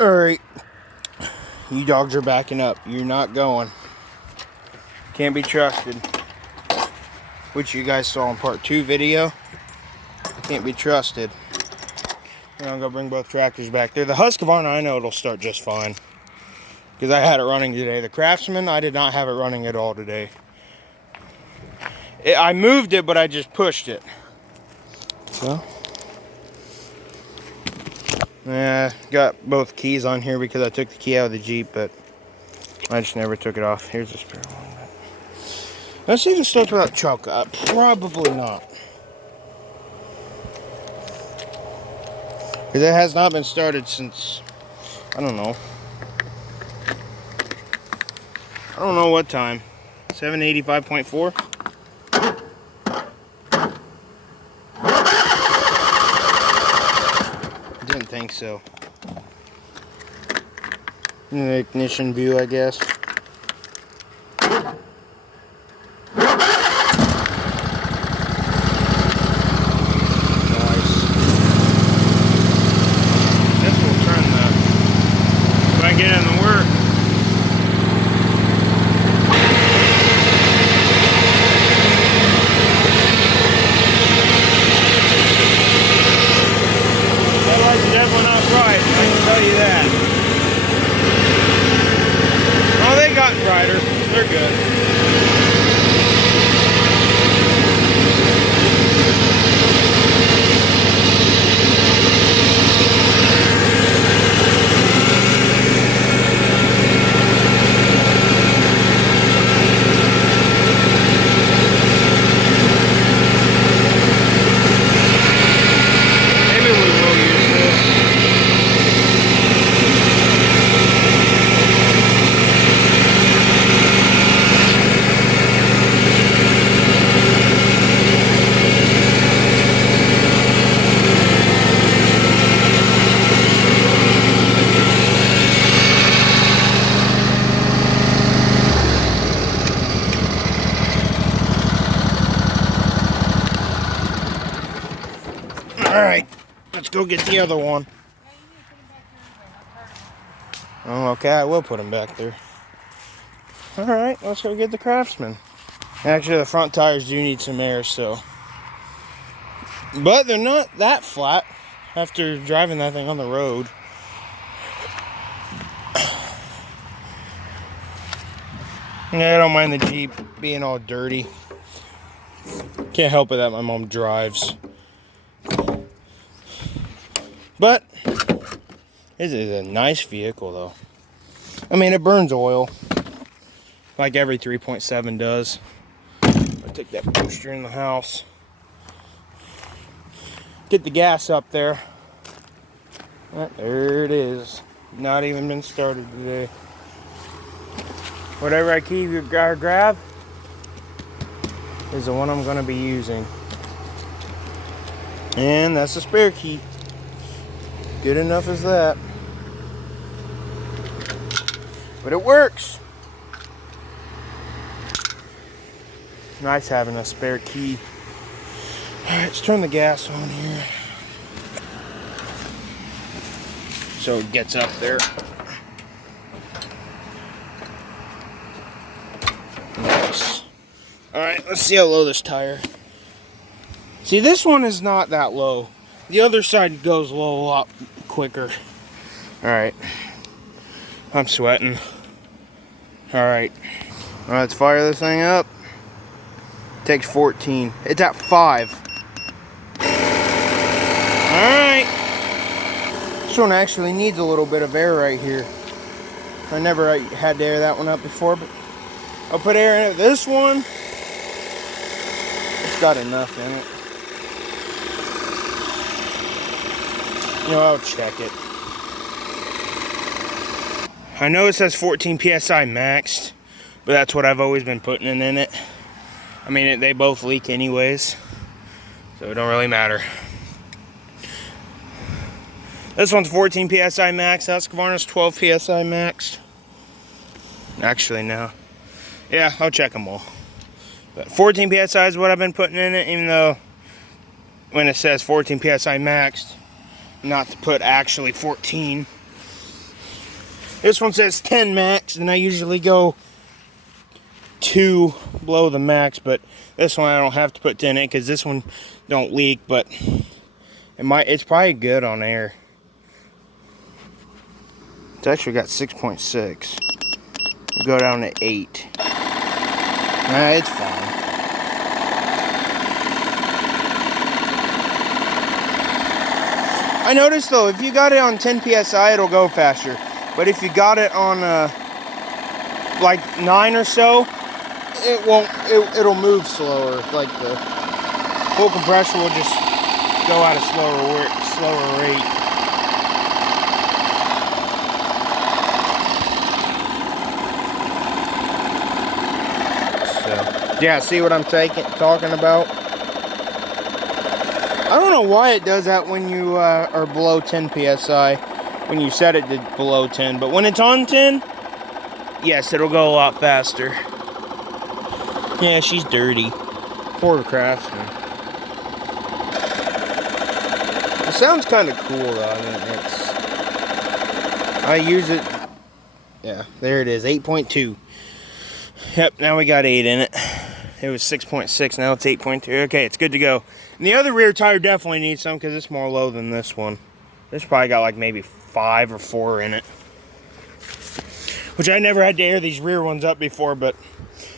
Alright, you dogs are backing up. You're not going. Can't be trusted. Which you guys saw in part 2 video. Can't be trusted. I'm gonna go bring both tractors back there. The Husqvarna, I know it'll start just fine, because I had it running today. The Craftsman, I did not have it running at all today. I moved it, but I just pushed it. So, yeah, got both keys on here because I took the key out of the Jeep, but I just never took it off. Here's the spare one. Let's see if it starts without choke. Probably not. Because it has not been started since, I don't know what time. 785.4. Didn't think so. In the ignition view, I guess. Get in the work. That light's definitely not bright, I can tell you that. Oh, they got brighter. They're good. Alright, let's go get the other one. Oh, okay, I will put him back there. Alright, let's go get the Craftsman. Actually, the front tires do need some air, so. But they're not that flat after driving that thing on the road. Yeah, I don't mind the Jeep being all dirty. Can't help it that my mom drives. But this is a nice vehicle, though. I mean, it burns oil like every 3.7 does. I take that booster in the house. Get the gas up there. There it is. Not even been started today. Whatever I keep or grab is the one I'm going to be using. And that's the spare key. Good enough as that. But it works. Nice having a spare key. Alright, let's turn the gas on here. So it gets up there. Nice. Alright, let's see how low this tire. See, this one is not that low. The other side goes low a lot quicker. Alright. I'm sweating. Alright. Let's fire this thing up. Takes 14. It's at 5. Alright. This one actually needs a little bit of air right here. I never had to air that one up before, but I'll put air in it. This one, it's got enough in it. You know, I'll check it. I know it says 14 PSI maxed, but that's what I've always been putting in it. I mean, they both leak anyways, so it don't really matter. This one's 14 PSI max. Husqvarna's 12 PSI maxed. Actually, no. Yeah, I'll check them all. But 14 PSI is what I've been putting in it, even though when it says 14 PSI maxed, not to put actually 14. This one says 10 max, and I usually go 2 below the max, but this one I don't have to put 10 in because this one don't leak, but it's probably good on air. It's actually got 6.6. Go down to 8. Nah, it's fine. I noticed though, if you got it on 10 psi, it'll go faster. But if you got it on like 9 or so, it won't. It'll move slower. Like the whole compressor will just go at a slower rate. So yeah, see what I'm talking about? I don't know why it does that when you are below 10 psi, when you set it to below 10, but when it's on 10, yes, it'll go a lot faster. Yeah, she's dirty. Poor Craftsman. It sounds kind of cool though. I mean, I use it. Yeah, there it is, 8.2. Yep, now we got 8 in it. It was 6.6, now it's 8.2. Okay, it's good to go. And the other rear tire definitely needs some because it's more low than this one. This probably got like maybe 5 or 4 in it. Which I never had to air these rear ones up before, but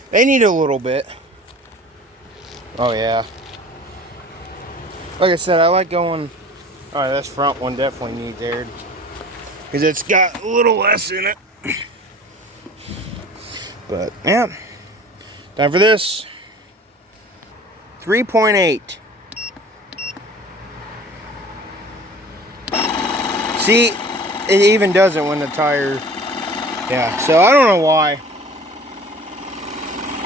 they need a little bit. Oh yeah. Like I said, I like going... Alright, this front one definitely needs aired. Because it's got a little less in it. But, yeah. Time for this. 3.8. See, it even does it when the tire... Yeah, so I don't know why.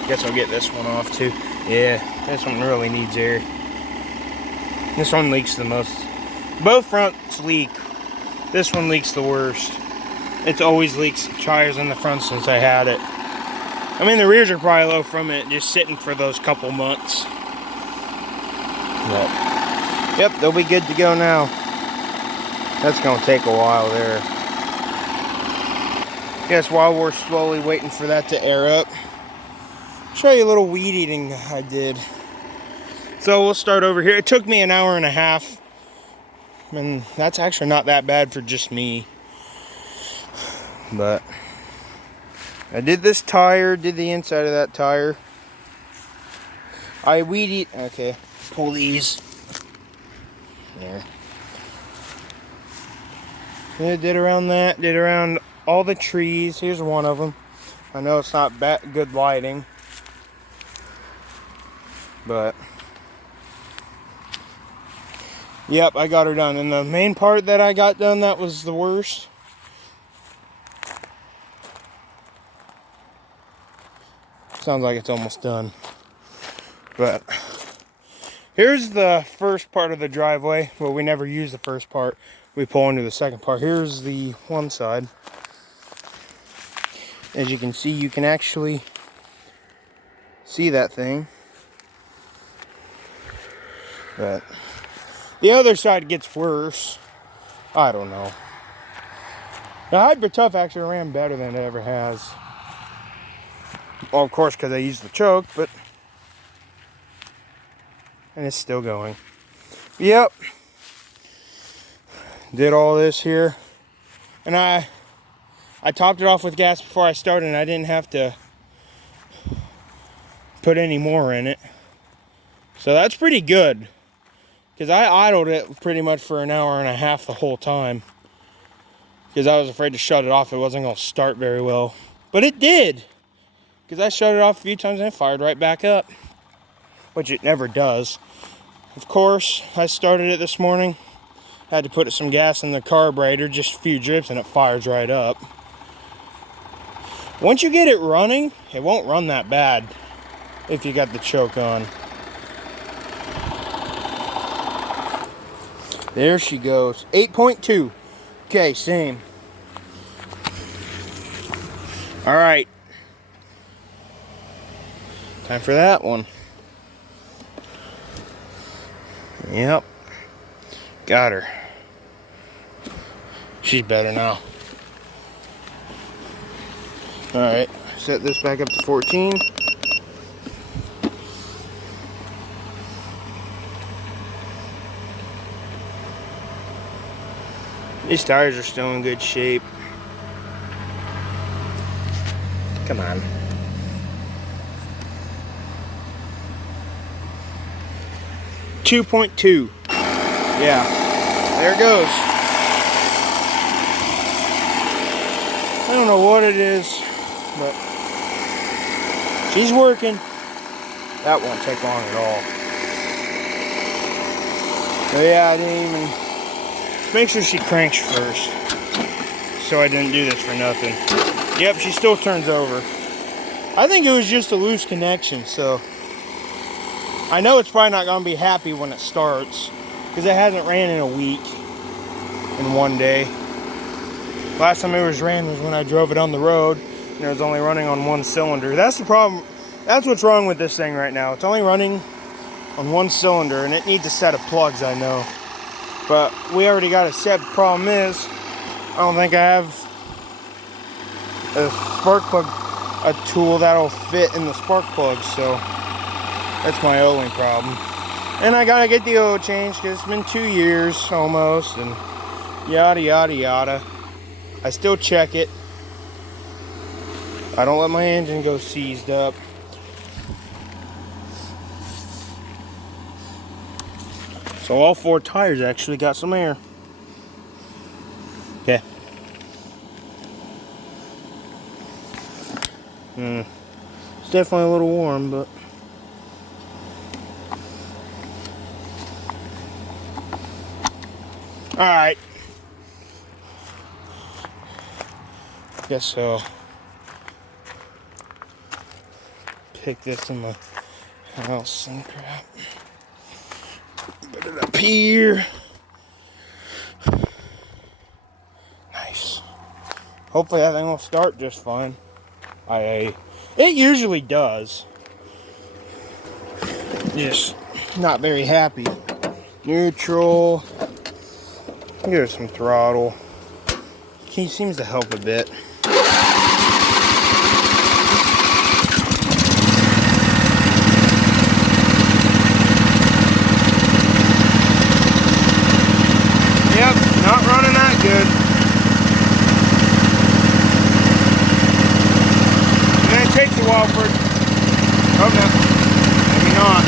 Guess I'll get this one off too. Yeah, this one really needs air. This one leaks the most. Both fronts leak. This one leaks the worst. It's always leaks tires in the front since I had it. I mean, the rears are probably low from it just sitting for those couple months. But, yep, they'll be good to go now. That's going to take a while there. Guess while we're slowly waiting for that to air up, show you a little weed eating I did. So we'll start over here. It took me an hour and a half. And that's actually not that bad for just me. But I did this tire, did the inside of that tire. I weed eat. Okay, pull these. There. Yeah, did around that, did around all the trees. Here's one of them. I know it's not good lighting, but yep, I got her done. And the main part that I got done that was the worst. Sounds like it's almost done. But here's the first part of the driveway. Well, we never use the first part. We pull into the second part. Here's the one side. As you can see, you can actually see that thing. But the other side gets worse. I don't know. The Hydra Tough actually ran better than it ever has. Well, of course, because I used the choke, but... And it's still going. Yep. Did all this here. And I topped it off with gas before I started, and I didn't have to put any more in it. So that's pretty good. Because I idled it pretty much for an hour and a half the whole time. Because I was afraid to shut it off. It wasn't going to start very well. But it did. Because I shut it off a few times and it fired right back up. Which it never does. Of course, I started it this morning. Had to put some gas in the carburetor, just a few drips, and it fires right up. Once you get it running, it won't run that bad if you got the choke on. There she goes. 8.2. Okay, same. Alright. Time for that one. Yep. Got her. She's better now. Alright, set this back up to 14. These tires are still in good shape. Come on. .2. Yeah, there it goes. I don't know what it is, but she's working. That won't take long at all. So yeah, I didn't even... Make sure she cranks first. So I didn't do this for nothing. Yep, she still turns over. I think it was just a loose connection, so... I know it's probably not going to be happy when it starts, because it hasn't ran in a week, in one day. Last time it was ran was when I drove it on the road, and it was only running on one cylinder. That's the problem. That's what's wrong with this thing right now. It's only running on one cylinder, and it needs a set of plugs, I know. But we already got it set. The problem is, I don't think I have a spark plug, a tool that'll fit in the spark plug, so that's my only problem. And I gotta get the oil changed because it's been 2 years almost, and yada yada yada. I still check it. I don't let my engine go seized up. So all 4 tires actually got some air. Okay. It's definitely a little warm, but alright. Guess so. Pick this in my house and crap. Put it up here. Nice. Hopefully that thing will start just fine. It usually does. Just not very happy. Neutral. Give her some throttle. He seems to help a bit. Yep, not running that good. And then it takes a while for it. Oh no, maybe not.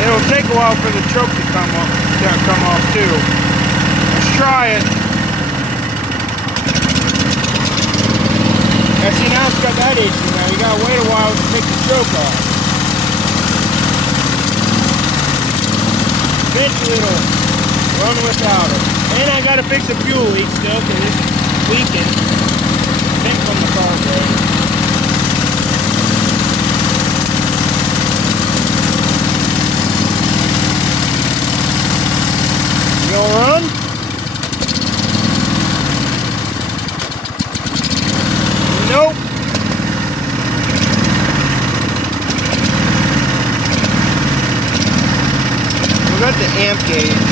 It'll take a while for the choke to come off too. Let's try it. And see, now it's got that issue now. You gotta wait a while to take the choke off. Eventually it'll run without it. And I gotta fix the fuel leak still because it's leaking. I think from the carburetor. You gonna run? Nope. We got the amp gauge.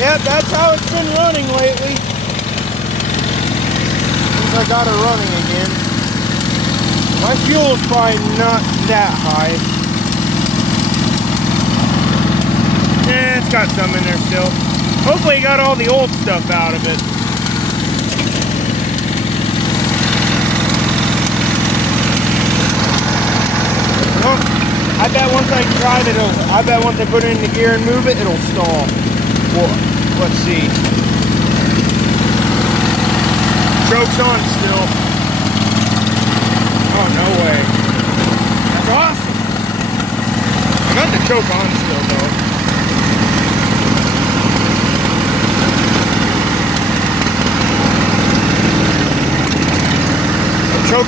Yep, that's how it's been running lately. Since I got it running again. My fuel's probably not that high. Yeah, it's got some in there still. Hopefully it got all the old stuff out of it. Well, I bet once I drive it, I bet once I put it into gear and move it, it'll stall. Well, let's see. Choke's on still. Oh, no way. That's awesome. I got the choke on still, though.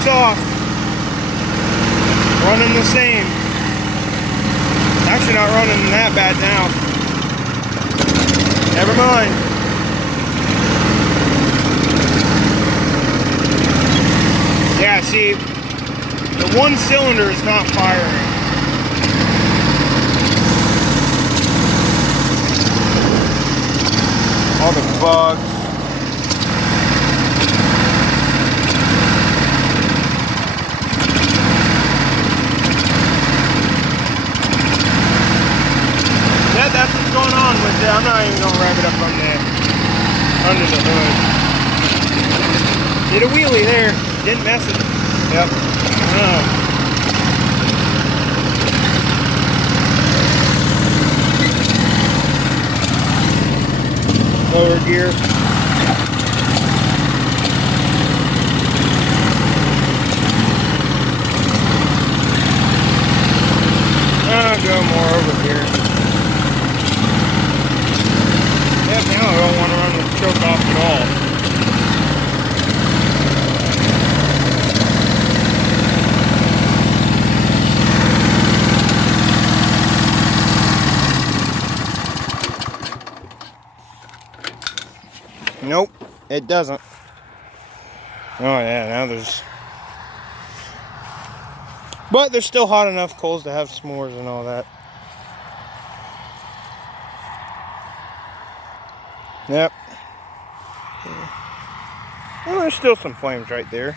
exhaust. Running the same. Actually not running that bad now. Never mind. Yeah, see, the one cylinder is not firing. All the bugs. Yeah, that's what's going on with it. I'm not even gonna rev it up under the hood. Did a wheelie there. Didn't mess it. Yep. Lower gear. I'll go more over here. Yep, now I don't want to run the choke off at all. Nope, it doesn't. Oh yeah, now there's... But there's still hot enough coals to have s'mores and all that. Yep. Well, there's still some flames right there.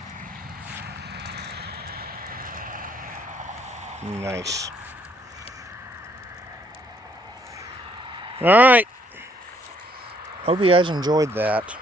Nice. Alright. Hope you guys enjoyed that.